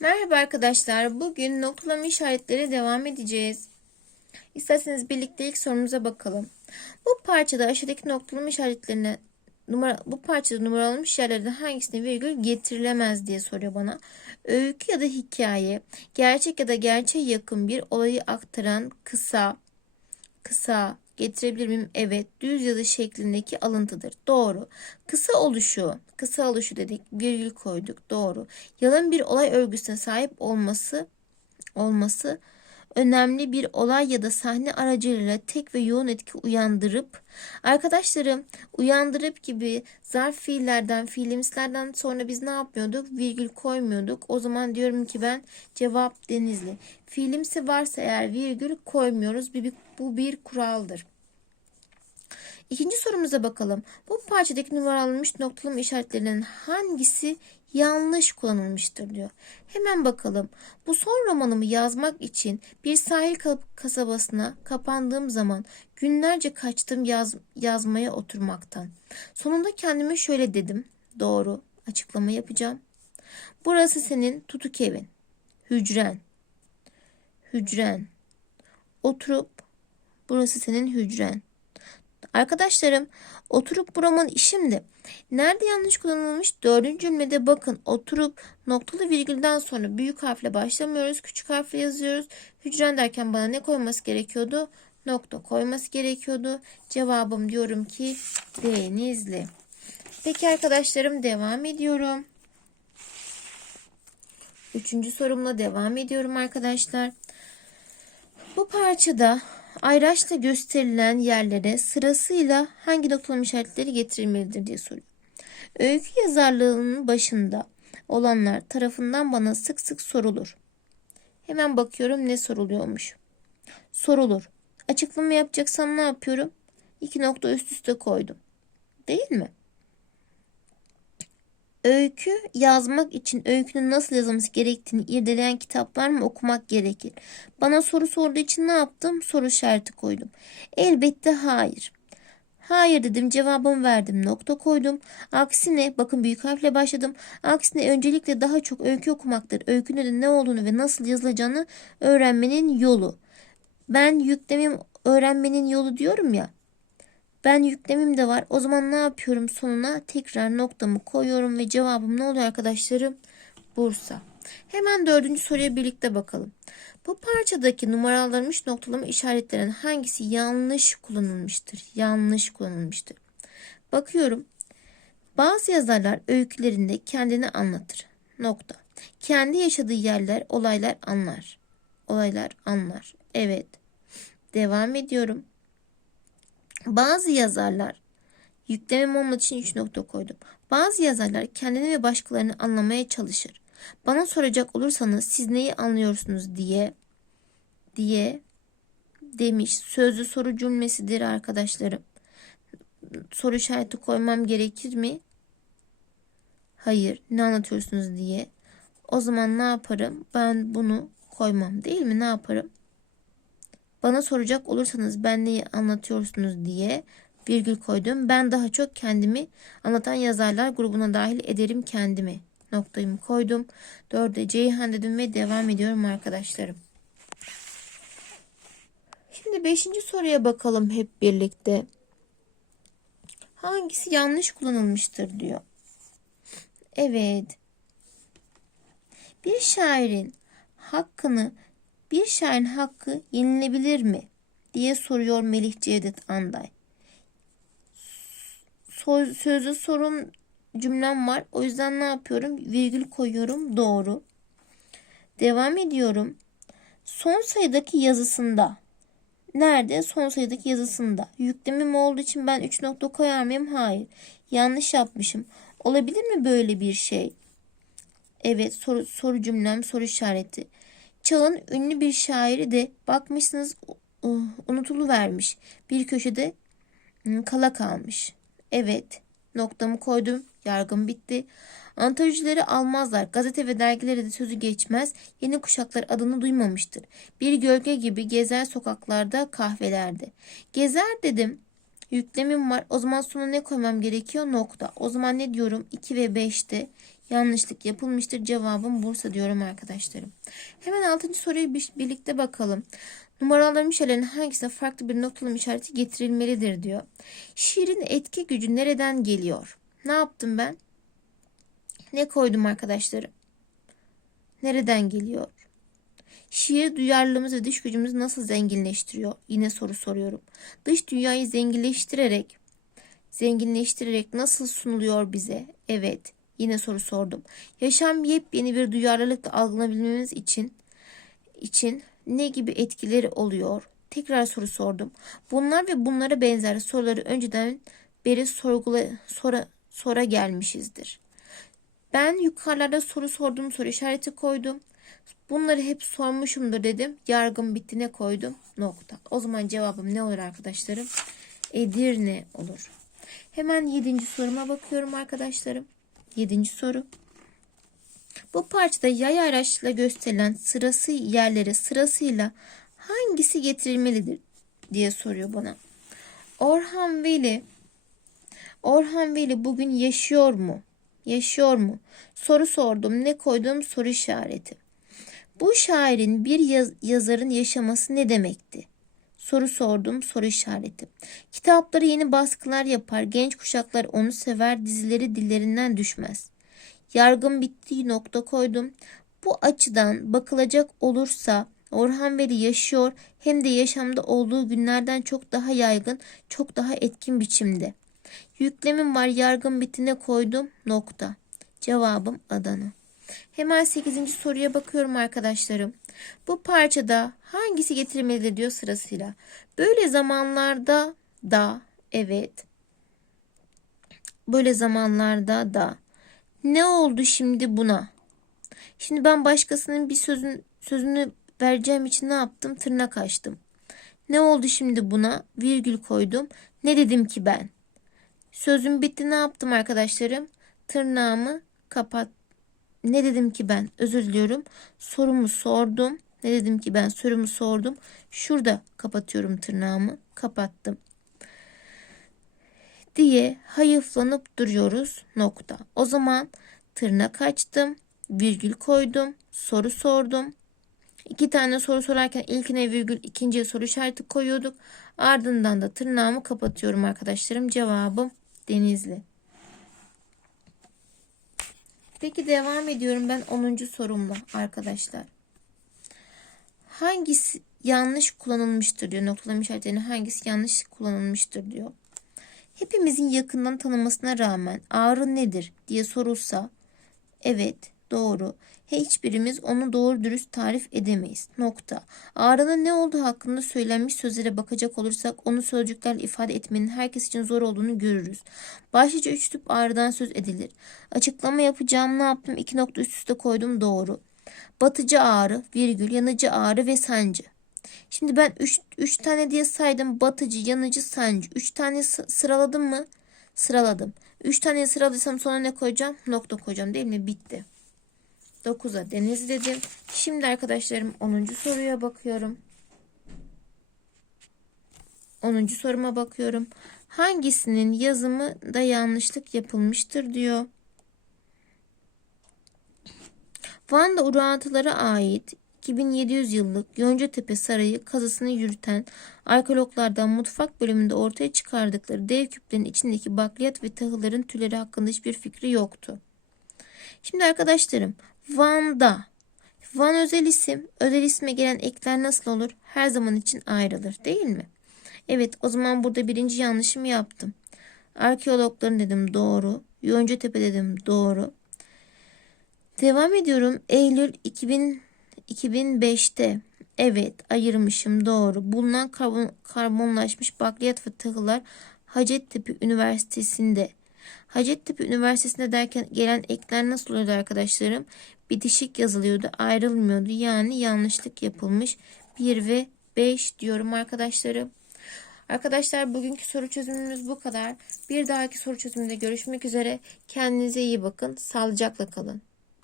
Merhaba arkadaşlar. Bugün noktalama işaretleri devam edeceğiz. İsterseniz birlikte ilk sorumuza bakalım. Bu parçada aşağıdaki noktalama işaretlerine numara bu parçada numaralanmış yerlerden hangisine virgül getirilemez diye soruyor bana. Öykü ya da hikaye, gerçek ya da gerçeğe yakın bir olayı aktaran kısa, kısa getirebilir miyim? Evet. Düz yazı şeklindeki alıntıdır. Doğru. Kısa oluşu, kısa oluşu dedik. Virgül koyduk. Doğru. Yalın bir olay örgüsüne sahip olması olması önemli bir olay ya da sahne aracılığıyla tek ve yoğun etki uyandırıp arkadaşlarım uyandırıp gibi zarf fiillerden fiilimslerden sonra biz ne yapmıyorduk? Virgül koymuyorduk. O zaman diyorum ki ben cevap denizli. Fiilimsi varsa eğer virgül koymuyoruz. Bu bir, kuraldır. İkinci sorumuza bakalım. Bu parçadaki numaralanmış noktalama işaretlerinin hangisi yanlış kullanılmıştır diyor. Hemen bakalım. Bu son romanımı yazmak için bir sahil kasabasına kapandığım zaman günlerce kaçtım yaz, yazmaya oturmaktan. Sonunda kendime şöyle dedim. Doğru. Açıklama yapacağım. Burası senin tutuk evin. Hücren. Hücren. Oturup burası senin hücren. Arkadaşlarım oturup buramın işimdi. Nerede yanlış kullanılmış? Dördüncü cümlede bakın oturup noktalı virgülden sonra büyük harfle başlamıyoruz. Küçük harfle yazıyoruz. Hücren derken bana ne koyması gerekiyordu? Nokta koyması gerekiyordu. Cevabım diyorum ki Denizli. Peki arkadaşlarım devam ediyorum. Üçüncü sorumla devam ediyorum arkadaşlar. Bu parçada ayraçla gösterilen yerlere sırasıyla hangi noktalama işaretleri getirilmelidir diye soruyor. Öykü yazarlığının başında olanlar tarafından bana sık sık sorulur. Hemen bakıyorum ne soruluyormuş. Sorulur. Açıklama yapacaksam ne yapıyorum? İki nokta üst üste koydum. Değil mi? Öykü yazmak için öykünün nasıl yazılması gerektiğini irdeleyen kitaplar mı okumak gerekir? Bana soru sorduğu için ne yaptım? Soru işareti koydum. Elbette hayır. Hayır dedim cevabımı verdim nokta koydum. Aksine bakın büyük harfle başladım. Aksine öncelikle daha çok öykü okumaktır. Öykünün de ne olduğunu ve nasıl yazılacağını öğrenmenin yolu. Ben yüklemim öğrenmenin yolu diyorum ya. Ben yüklemim de var. O zaman ne yapıyorum sonuna? Tekrar noktamı koyuyorum ve cevabım ne oluyor arkadaşlarım? Bursa. Hemen dördüncü soruya birlikte bakalım. Bu parçadaki numaralanmış noktalama işaretlerin hangisi yanlış kullanılmıştır? Yanlış kullanılmıştır. Bakıyorum. Bazı yazarlar öykülerinde kendini anlatır. Nokta. Kendi yaşadığı yerler, olaylar anlar. Olaylar anlar. Evet. Devam ediyorum. Bazı yazarlar yüklemem olmadığı için 3 nokta koydum. Bazı yazarlar kendini ve başkalarını anlamaya çalışır. Bana soracak olursanız siz neyi anlıyorsunuz diye diye demiş. Sözlü soru cümlesidir arkadaşlarım. Soru işareti koymam gerekir mi? Hayır. Ne anlatıyorsunuz diye. O zaman ne yaparım? Ben bunu koymam değil mi? Ne yaparım? Bana soracak olursanız ben neyi anlatıyorsunuz diye virgül koydum. Ben daha çok kendimi anlatan yazarlar grubuna dahil ederim kendimi. Noktayımı koydum. Dörde Ceyhan dedim ve devam ediyorum arkadaşlarım. Şimdi beşinci soruya bakalım hep birlikte. Hangisi yanlış kullanılmıştır diyor. Evet. Bir şairin hakkını bir şairin hakkı yenilebilir mi? diye soruyor Melih Cevdet Anday. Sözlü sorum cümlem var. O yüzden ne yapıyorum? Virgül koyuyorum. Doğru. Devam ediyorum. Son sayıdaki yazısında. Nerede? Son sayıdaki yazısında. Yüklemim olduğu için ben 3 nokta koyar mıyım? Hayır. Yanlış yapmışım. Olabilir mi böyle bir şey? Evet soru, soru cümlem soru işareti. Çağın ünlü bir şairi de bakmışsınız unutulu vermiş. Bir köşede kala kalmış. Evet, noktamı koydum. Yargım bitti. Antolojileri almazlar. Gazete ve dergilere de sözü geçmez. Yeni kuşaklar adını duymamıştır. Bir gölge gibi gezer sokaklarda, kahvelerde. Gezer dedim. Yüklemim var. O zaman sona ne koymam gerekiyor? Nokta. O zaman ne diyorum? 2 ve 5'te yanlışlık yapılmıştır. Cevabım Bursa diyorum arkadaşlarım. Hemen 6. soruyu bir- birlikte bakalım. Numaralanmış şeylerin hangisine farklı bir noktalama işareti getirilmelidir diyor. Şiirin etki gücü nereden geliyor? Ne yaptım ben? Ne koydum arkadaşlarım? Nereden geliyor? Şiir duyarlılığımız ve dış gücümüzü nasıl zenginleştiriyor? Yine soru soruyorum. Dış dünyayı zenginleştirerek, zenginleştirerek nasıl sunuluyor bize? Evet, yine soru sordum. Yaşam yepyeni bir duyarlılıkla algılanabilmemiz için için ne gibi etkileri oluyor? Tekrar soru sordum. Bunlar ve bunlara benzer soruları önceden beri sorgula, sora, sora gelmişizdir. Ben yukarılarda soru sorduğum soru işareti koydum. Bunları hep sormuşumdur dedim. Yargım bitti ne koydum? Nokta. O zaman cevabım ne olur arkadaşlarım? Edirne olur. Hemen yedinci soruma bakıyorum arkadaşlarım. Yedinci soru. Bu parçada yay araçla gösterilen sırası yerlere sırasıyla hangisi getirilmelidir diye soruyor bana. Orhan Veli Orhan Veli bugün yaşıyor mu? Yaşıyor mu? Soru sordum. Ne koydum? Soru işareti. Bu şairin bir yaz- yazarın yaşaması ne demekti? Soru sordum, soru işareti. Kitapları yeni baskılar yapar, genç kuşaklar onu sever, dizileri dillerinden düşmez. Yargım bittiği nokta koydum. Bu açıdan bakılacak olursa Orhan Veli yaşıyor hem de yaşamda olduğu günlerden çok daha yaygın, çok daha etkin biçimde. Yüklemim var yargım bitine koydum nokta. Cevabım Adana. Hemen 8. soruya bakıyorum arkadaşlarım. Bu parçada hangisi getirilmelidir diyor sırasıyla. Böyle zamanlarda da evet. Böyle zamanlarda da ne oldu şimdi buna? Şimdi ben başkasının bir sözün sözünü vereceğim için ne yaptım? Tırnak açtım. Ne oldu şimdi buna? Virgül koydum. Ne dedim ki ben? Sözüm bitti ne yaptım arkadaşlarım? Tırnağımı kapat. Ne dedim ki ben? Özür diliyorum. Sorumu sordum. Ne dedim ki ben? Sorumu sordum. Şurada kapatıyorum tırnağımı. Kapattım. Diye hayıflanıp duruyoruz. Nokta. O zaman tırnak açtım. Virgül koydum. Soru sordum. İki tane soru sorarken ilkine virgül ikinciye soru işareti koyuyorduk. Ardından da tırnağımı kapatıyorum arkadaşlarım. Cevabım Denizli. Peki devam ediyorum ben 10. sorumla arkadaşlar. Hangisi yanlış kullanılmıştır diyor. Noktalama işaretlerinin hangisi yanlış kullanılmıştır diyor. Hepimizin yakından tanımasına rağmen ağrı nedir diye sorulsa evet doğru. Hiçbirimiz onu doğru dürüst tarif edemeyiz. Nokta. Ağrının ne olduğu hakkında söylenmiş sözlere bakacak olursak onu sözcüklerle ifade etmenin herkes için zor olduğunu görürüz. Başlıca üç tip ağrıdan söz edilir. Açıklama yapacağım ne yaptım? İki nokta üst üste koydum doğru. Batıcı ağrı, virgül, yanıcı ağrı ve sancı. Şimdi ben 3 3 tane diye saydım. Batıcı, yanıcı, sancı. 3 tane sı- sıraladım mı? Sıraladım. 3 tane sıraladıysam sonra ne koyacağım? Nokta koyacağım değil mi? Bitti. 9'a deniz dedim. Şimdi arkadaşlarım 10. soruya bakıyorum. 10. soruma bakıyorum. Hangisinin yazımı da yanlışlık yapılmıştır diyor. Van'da Urartulara ait 2700 yıllık Yoncatepe Sarayı kazısını yürüten arkeologlardan mutfak bölümünde ortaya çıkardıkları dev küplerin içindeki bakliyat ve tahılların türleri hakkında hiçbir fikri yoktu. Şimdi arkadaşlarım Van'da Van özel isim, özel isme gelen ekler nasıl olur? Her zaman için ayrılır değil mi? Evet o zaman burada birinci yanlışımı yaptım. Arkeologların dedim doğru. Yoncatepe dedim doğru. Devam ediyorum. Eylül 2000, 2005'te evet ayırmışım doğru. Bulunan karbon, karbonlaşmış bakliyat ve tahıllar Hacettepe Üniversitesi'nde. Hacettepe Üniversitesi'nde derken gelen ekler nasıl oluyordu arkadaşlarım? Bitişik yazılıyordu, ayrılmıyordu. Yani yanlışlık yapılmış. 1 ve 5 diyorum arkadaşlarım. Arkadaşlar bugünkü soru çözümümüz bu kadar. Bir dahaki soru çözümünde görüşmek üzere. Kendinize iyi bakın. Sağlıcakla kalın.